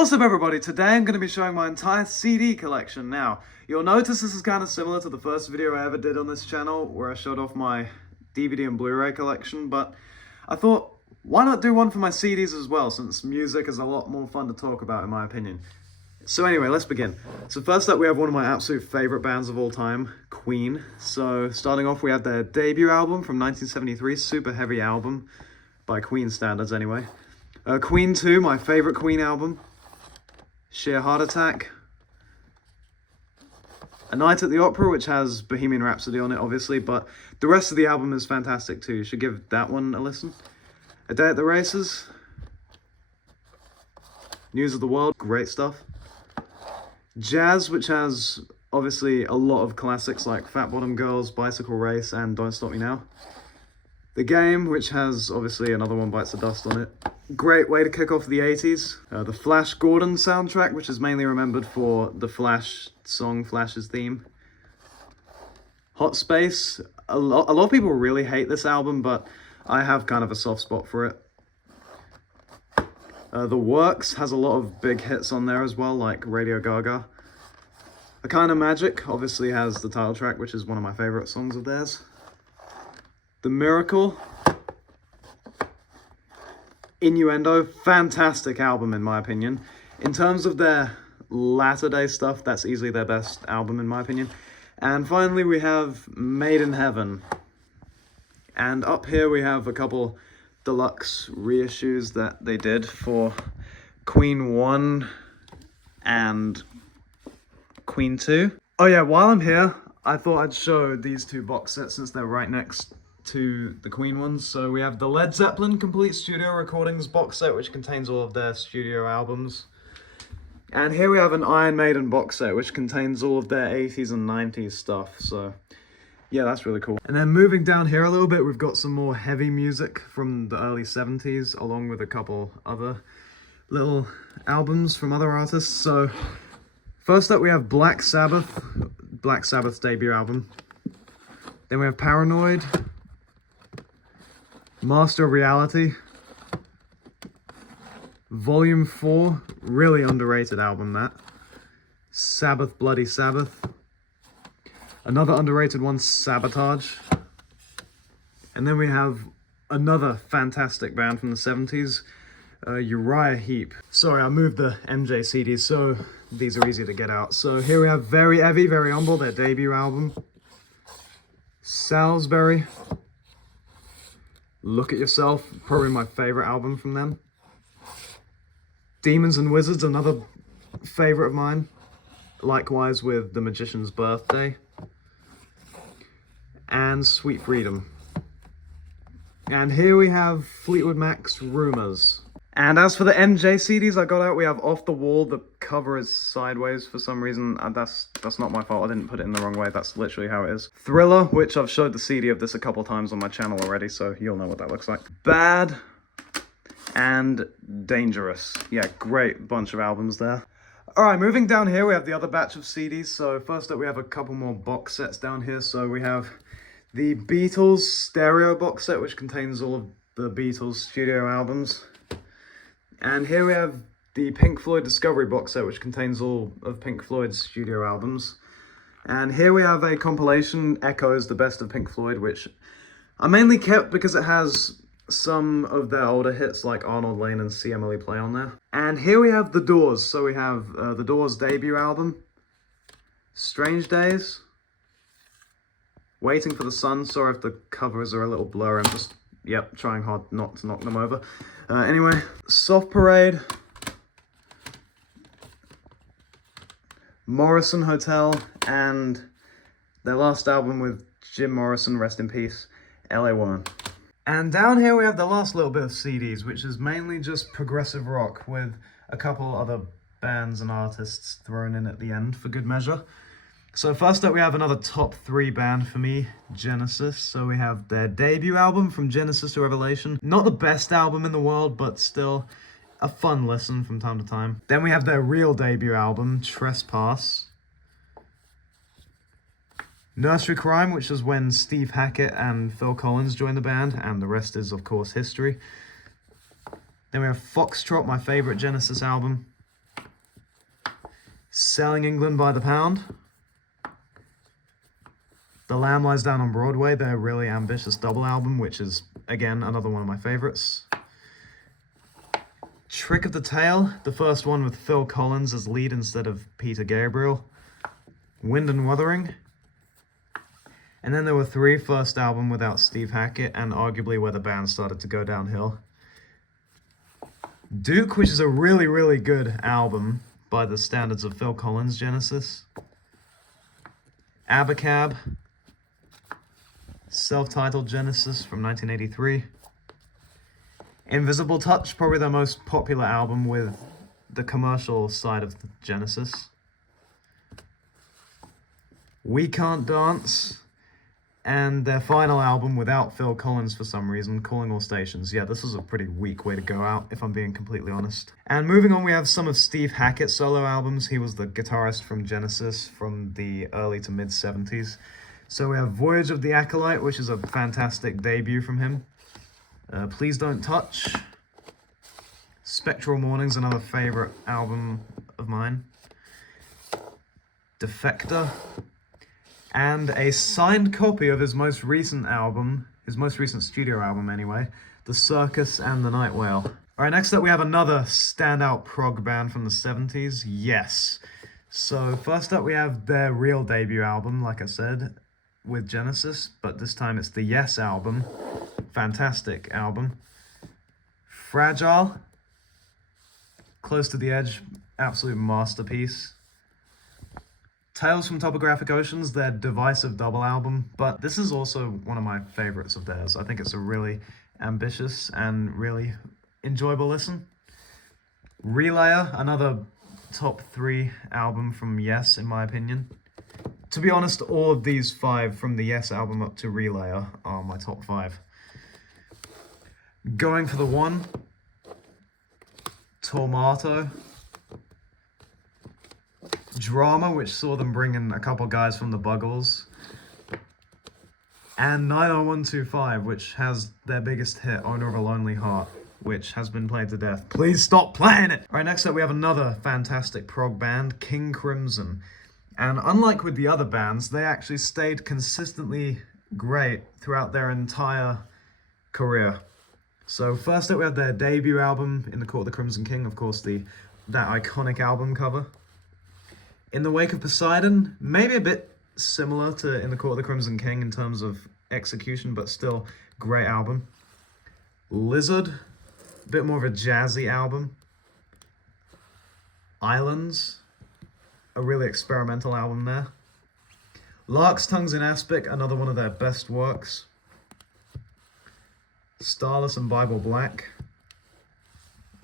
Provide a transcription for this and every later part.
What's up everybody, today I'm going to be showing my entire CD collection. Now, you'll notice this is kind of similar to the first video I ever did on this channel, where I showed off my DVD and Blu-ray collection, but I thought, why not do one for my CDs as well, since music is a lot more fun to talk about in my opinion. So anyway, let's begin. So first up we have one of my absolute favourite bands of all time, Queen. So starting off we have their debut album from 1973, super heavy album, by Queen standards anyway. Queen 2, my favourite Queen album. Sheer Heart Attack. A Night at the Opera, which has Bohemian Rhapsody on it, obviously, but the rest of the album is fantastic too. You should give that one a listen. A Day at the Races. News of the World, great stuff. Jazz, which has obviously a lot of classics like Fat Bottom Girls, Bicycle Race, and Don't Stop Me Now. The Game, which has obviously Another One Bites the Dust on it. Great way to kick off the 80s. The Flash Gordon soundtrack, which is mainly remembered for the Flash song, Flash's theme. Hot Space. A lot of people really hate this album, but I have kind of a soft spot for it. The Works has a lot of big hits on there as well, like Radio Gaga. A Kind of Magic obviously has the title track, which is one of my favorite songs of theirs. The Miracle. Innuendo, fantastic album in my opinion. In terms of their latter day stuff, that's easily their best album in my opinion. And finally we have Made in Heaven. And up here we have a couple deluxe reissues that they did for Queen 1 and Queen 2. Oh yeah, while I'm here, I thought I'd show these two box sets since they're right next to the Queen ones. So we have the Led Zeppelin Complete Studio Recordings box set, which contains all of their studio albums. And here we have an Iron Maiden box set, which contains all of their 80s and 90s stuff. So yeah, that's really cool. And then moving down here a little bit, we've got some more heavy music from the early 70s, along with a couple other little albums from other artists. So first up we have Black Sabbath's debut album. Then we have Paranoid, Master of Reality, Volume 4, really underrated album that. Sabbath Bloody Sabbath. Another underrated one, Sabotage. And then we have another fantastic band from the 70s, Uriah Heep. Sorry, I moved the MJ CDs so these are easy to get out. So here we have Very Heavy, Very Humble, their debut album. Salisbury. Look at Yourself, probably my favorite album from them. Demons and Wizards, another favorite of mine. Likewise with The Magician's Birthday. And Sweet Freedom. And here we have Fleetwood Mac's Rumours. And as for the MJ CDs I got out, we have Off the Wall. The cover is sideways for some reason. That's not my fault. I didn't put it in the wrong way. That's literally how it is. Thriller, which I've showed the CD of this a couple times on my channel already, so you'll know what that looks like. Bad and Dangerous. Yeah, great bunch of albums there. Alright, moving down here, we have the other batch of CDs. So first up, we have a couple more box sets down here. So we have the Beatles stereo box set, which contains all of the Beatles studio albums. And here we have the Pink Floyd Discovery box set, which contains all of Pink Floyd's studio albums. And here we have a compilation, Echoes, the Best of Pink Floyd, which I mainly kept because it has some of their older hits like Arnold Lane and See Emily Play on there. And here we have The Doors. So we have The Doors' debut album, Strange Days, Waiting for the Sun. Sorry if the covers are a little blurry, I'm just, trying hard not to knock them over. Anyway, Soft Parade, Morrison Hotel, and their last album with Jim Morrison, rest in peace, LA Woman. And down here we have the last little bit of CDs, which is mainly just progressive rock with a couple other bands and artists thrown in at the end for good measure. So first up we have another top 3 band for me, Genesis. So we have their debut album, From Genesis to Revelation. Not the best album in the world, but still a fun listen from time to time. Then we have their real debut album, Trespass. Nursery Crime, which is when Steve Hackett and Phil Collins joined the band, and the rest is, of course, history. Then we have Foxtrot, my favorite Genesis album. Selling England by the Pound. The Lamb Lies Down on Broadway, their really ambitious double album, which is, again, another one of my favorites. Trick of the Tail, the first one with Phil Collins as lead instead of Peter Gabriel. Wind and Wuthering. And then there were 3, first album without Steve Hackett, and arguably where the band started to go downhill. Duke, which is a really, really good album by the standards of Phil Collins' Genesis. Abacab, self-titled Genesis from 1983. Invisible Touch, probably their most popular album with the commercial side of Genesis. We Can't Dance, and their final album without Phil Collins for some reason, Calling All Stations. Yeah, this was a pretty weak way to go out, if I'm being completely honest. And moving on, we have some of Steve Hackett's solo albums. He was the guitarist from Genesis from the early to mid-70s. So we have Voyage of the Acolyte, which is a fantastic debut from him. Please Don't Touch. Spectral Mornings, another favorite album of mine. Defector. And a signed copy of his most recent album, his most recent studio album anyway, The Circus and the Night Whale. Alright, next up we have another standout prog band from the 70s, Yes. So first up we have their real debut album, like I said, with Genesis, but this time it's the Yes album. Fantastic album. Fragile. Close to the Edge, absolute masterpiece. Tales from Topographic Oceans, their divisive double album, but this is also one of my favorites of theirs. I think it's a really ambitious and really enjoyable listen. Relayer, another top 3 album from Yes, in my opinion. To be honest, all of these 5 from the Yes album up to Relayer are my top 5. Going for the One, Tomato, Drama, which saw them bring in a couple guys from the Buggles, and 90125, which has their biggest hit, Owner of a Lonely Heart, which has been played to death. Please stop playing it! Alright, next up we have another fantastic prog band, King Crimson. And unlike with the other bands, they actually stayed consistently great throughout their entire career. So first up we have their debut album, In the Court of the Crimson King, of course that iconic album cover. In the Wake of Poseidon, maybe a bit similar to In the Court of the Crimson King in terms of execution, but still great album. Lizard, a bit more of a jazzy album. Islands, a really experimental album there. Lark's Tongues in Aspic, another one of their best works. Starless and Bible Black.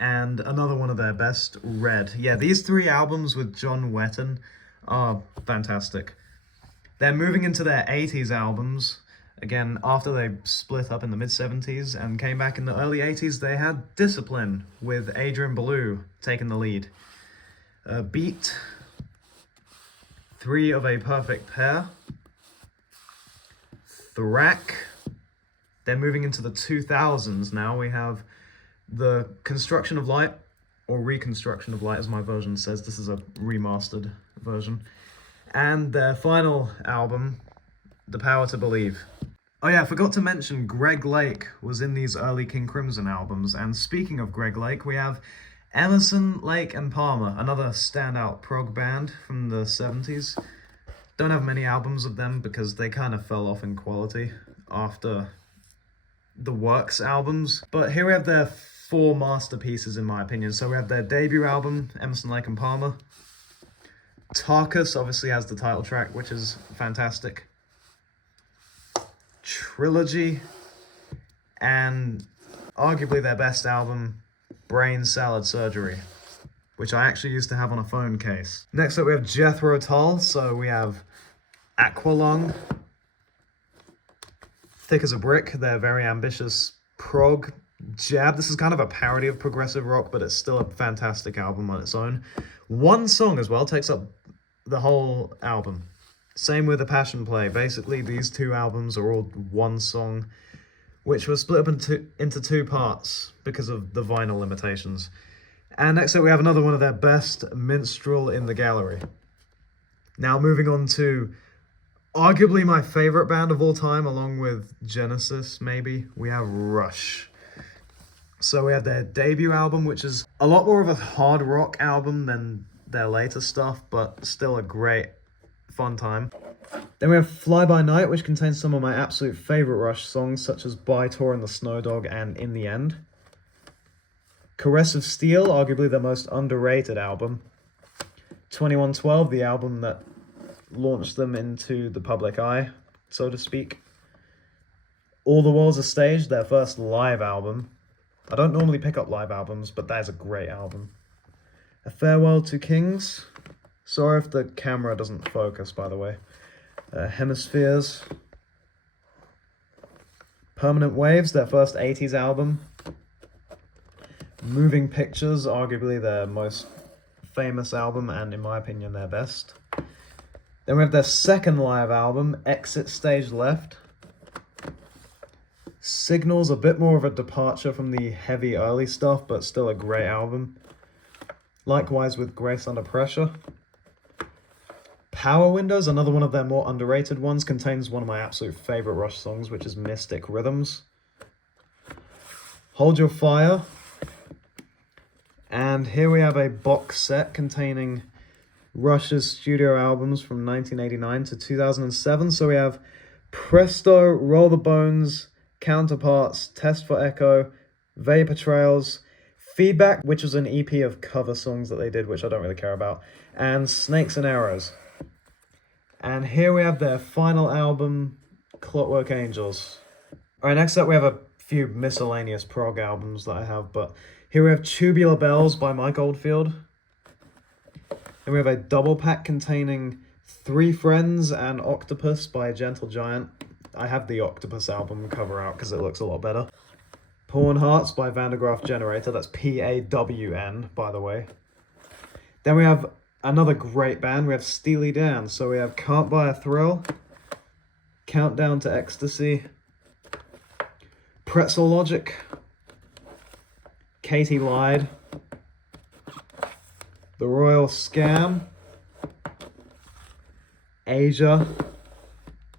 And another one of their best, Red. Yeah, these 3 albums with John Wetton are fantastic. They're moving into their 80s albums. Again, after they split up in the mid-70s and came back in the early 80s, they had Discipline with Adrian Belew taking the lead. Beat, 3 of a Perfect Pair. Thrack. They're moving into the 2000s now. We have the Construction of Light, or Reconstruction of Light as my version says. This is a remastered version. And their final album, The Power to Believe. Oh yeah, I forgot to mention Greg Lake was in these early King Crimson albums. And speaking of Greg Lake, we have Emerson, Lake and Palmer, another standout prog band from the 70s. Don't have many albums of them because they kind of fell off in quality after the Works albums. But here we have their 4 masterpieces in my opinion. So we have their debut album, Emerson, Lake and Palmer. Tarkus obviously has the title track, which is fantastic. Trilogy, and arguably their best album, Brain Salad Surgery, which I actually used to have on a phone case. Next up we have Jethro Tull, so we have Aqualung, Thick as a Brick, their very ambitious prog jab. This is kind of a parody of progressive rock, but it's still a fantastic album on its own. One song as well takes up the whole album. Same with The Passion Play. Basically, these 2 albums are all one song, which was split up into 2 parts because of the vinyl limitations. And next up we have another one of their best, Minstrel in the Gallery. Now moving on to arguably my favorite band of all time, along with Genesis maybe, we have Rush. So we have their debut album, which is a lot more of a hard rock album than their later stuff, but still a great, fun time. Then we have Fly By Night, which contains some of my absolute favorite Rush songs, such as By Tour and the Snow Dog and In the End. Caress of Steel, arguably their most underrated album. 2112, the album that launched them into the public eye, so to speak. All the Walls Are Staged, their first live album. I don't normally pick up live albums, but that is a great album. A Farewell to Kings. Sorry if the camera doesn't focus, by the way. Hemispheres. Permanent Waves, their first 80s album. Moving Pictures, arguably their most famous album, and in my opinion, their best. Then we have their second live album, Exit Stage Left. Signals, a bit more of a departure from the heavy early stuff, but still a great album. Likewise with Grace Under Pressure. Power Windows, another one of their more underrated ones, contains one of my absolute favorite Rush songs, which is Mystic Rhythms. Hold Your Fire. And here we have a box set containing Rush's studio albums from 1989 to 2007. So we have Presto, Roll the Bones, Counterparts, Test for Echo, Vapor Trails, Feedback, which was an EP of cover songs that they did, which I don't really care about, and Snakes and Arrows. And here we have their final album, Clockwork Angels. Alright, next up we have a few miscellaneous prog albums that I have, but here we have Tubular Bells by Mike Oldfield. Then we have a double pack containing Three Friends and Octopus by Gentle Giant. I have the Octopus album cover out because it looks a lot better. Pawn Hearts by Van de Graaff Generator. That's P-A-W-N, by the way. Then we have another great band. We have Steely Dan. So we have Can't Buy a Thrill, Countdown to Ecstasy, Pretzel Logic, Katie Lied, The Royal Scam, Asia,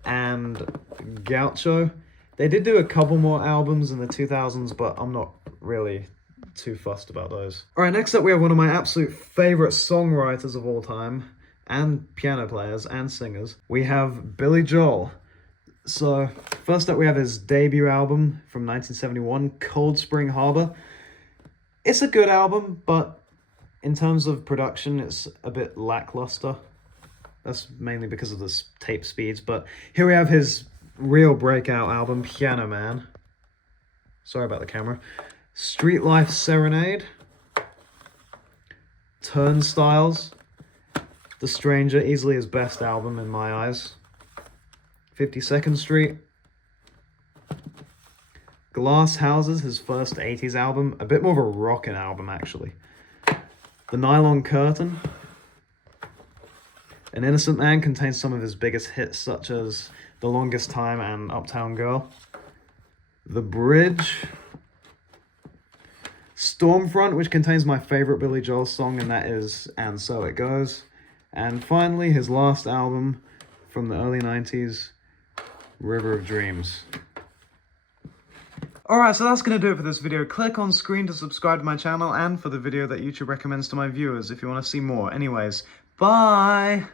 and Gaucho. They did do a couple more albums in the 2000s, but I'm not really too fussed about those. Alright, next up we have one of my absolute favourite songwriters of all time, and piano players, and singers. We have Billy Joel. So, first up we have his debut album from 1971, Cold Spring Harbor. It's a good album, but in terms of production, it's a bit lackluster. That's mainly because of the tape speeds, but here we have his real breakout album, Piano Man. Sorry about the camera. Street Life Serenade. Turnstiles. The Stranger, easily his best album in my eyes. 52nd Street. Glass Houses, his first 80s album. A bit more of a rockin' album, actually. The Nylon Curtain. An Innocent Man contains some of his biggest hits, such as The Longest Time and Uptown Girl. The Bridge. Stormfront, which contains my favorite Billy Joel song, and that is And So It Goes. And finally, his last album from the early 90s, River of Dreams. Alright, so that's going to do it for this video. Click on screen to subscribe to my channel and for the video that YouTube recommends to my viewers if you want to see more. Anyways, bye!